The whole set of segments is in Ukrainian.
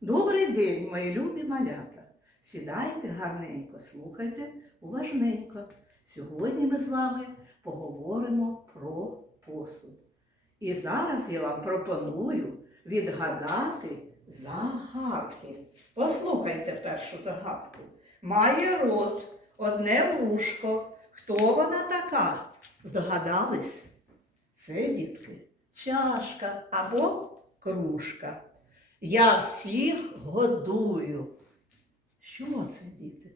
Добрий день, мої любі малята. Сідайте гарненько, слухайте уважненько. Сьогодні ми з вами поговоримо про посуд. І зараз я вам пропоную відгадати загадки. Послухайте першу загадку. Має рот, одне вушко. Хто вона така? Здогадались? Це, дітки, чашка або кружка. Я всіх годую. Що це, діти?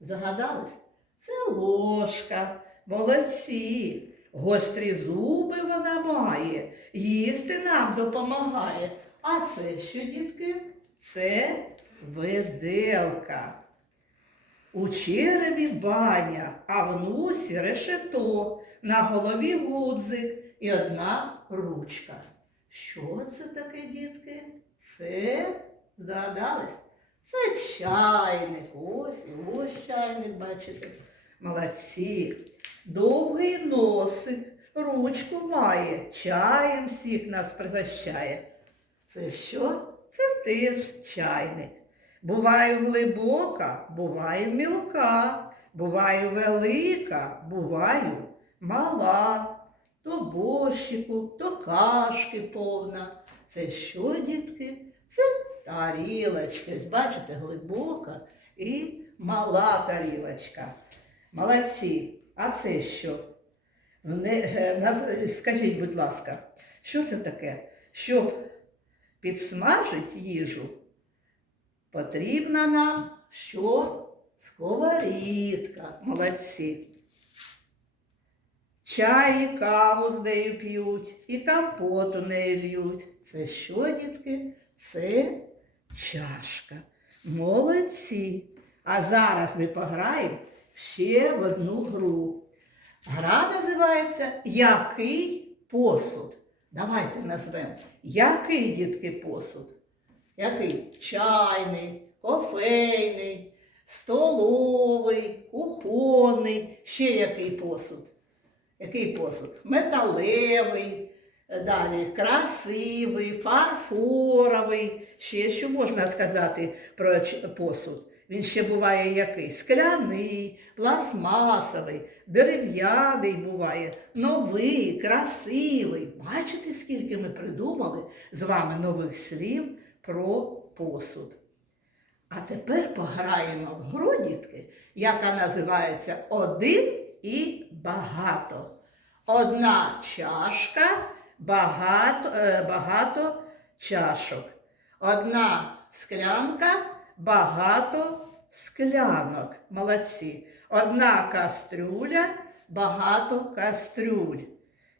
Загадались? Це ложка, молодці. Гострі зуби вона має, їсти нам допомагає. А це що, дітки? Це виделка. У череві баня, а в носі решето, на голові гудзик і одна ручка. Що це таке, дітки? Це, здогадались? Це чайник. Ось ось чайник, бачите. Молодці. Довгий носик, ручку має, чаєм всіх нас пригощає. Це що? Це теж чайник. Буває глибока, буває мілка, буває велика, буваю мала, то борщику, то кашки повна. Це що, дітки? Це тарілочка. Бачите, глибока і мала тарілочка. Молодці. А це що? Вне- е, Скажіть, будь ласка, що це таке? Щоб підсмажити їжу, потрібна нам що? Сковорідка. Молодці. Чай і каву з нею п'ють, і компот у неї льють. Це що, дітки? Це чашка. Молодці. А зараз ми пограємо ще в одну гру. Гра називається Який посуд? Давайте назвемо. Який, дітки, посуд? Який? Чайний, кофейний, столовий, кухонний. Ще який посуд? Який посуд? Металевий, далі красивий, фарфоровий. Ще що можна сказати про посуд? Він ще буває який? Скляний, пластмасовий, дерев'яний буває, новий, красивий. Бачите, скільки ми придумали з вами нових слів про посуд. А тепер пограємо в гру, дітки, яка називається Один і багато. Одна чашка, багато, е, багато чашок. Одна склянка, багато склянок. Молодці. Одна кастрюля, багато кастрюль.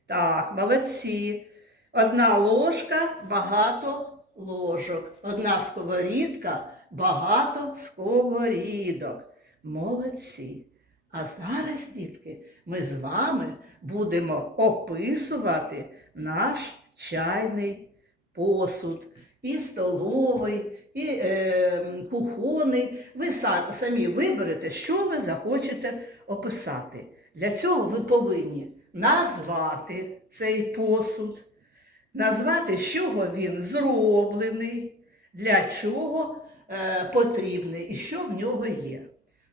Так, молодці. Одна ложка, багато ложок. Одна сковорідка, багато сковорідок. Молодці. А зараз, дітки, ми з вами будемо описувати наш чайний посуд. І столовий, і е, кухонний. Ви самі, виберете, що ви захочете описати. Для цього ви повинні назвати цей посуд, назвати, з чого він зроблений, для чого е, потрібний і що в нього є.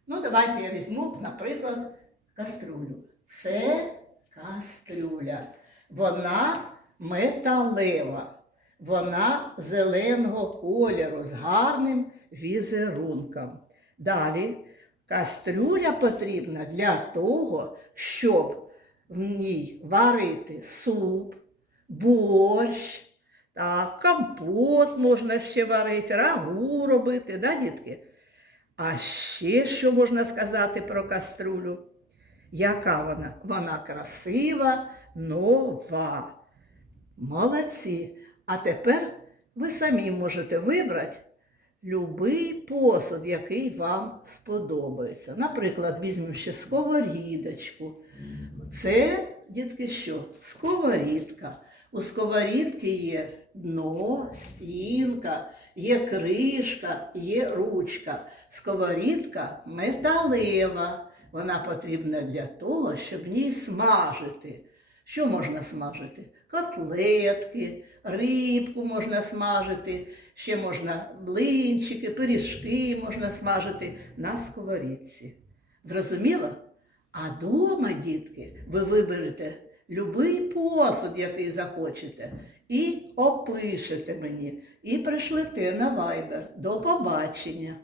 Ну, давайте я візьму, наприклад, каструлю. Це кастрюля. Вона металева. Вона зеленого кольору з гарним візерунком. Далі кастрюля потрібна для того, щоб в ній варити суп, борщ, так, компот можна ще варити, рагу робити, да, дітки? А ще що можна сказати про каструлю? Яка вона? Вона красива, нова. Молодці. А тепер ви самі можете вибрати любий посуд, який вам сподобається. Наприклад, візьмемо ще сковорідочку. Це, дітки, що? Сковорідка. У сковорідки є дно, стінка, є кришка, є ручка. Сковорідка металева. Вона потрібна для того, щоб в ній смажити. Що можна смажити? котлетки, рибку можна смажити, ще можна блинчики, пиріжки можна смажити на сковорідці. Зрозуміло? А дома, дітки, ви виберете любий посуд, який захочете, і опишете мені, і пришлете на Viber. До побачення!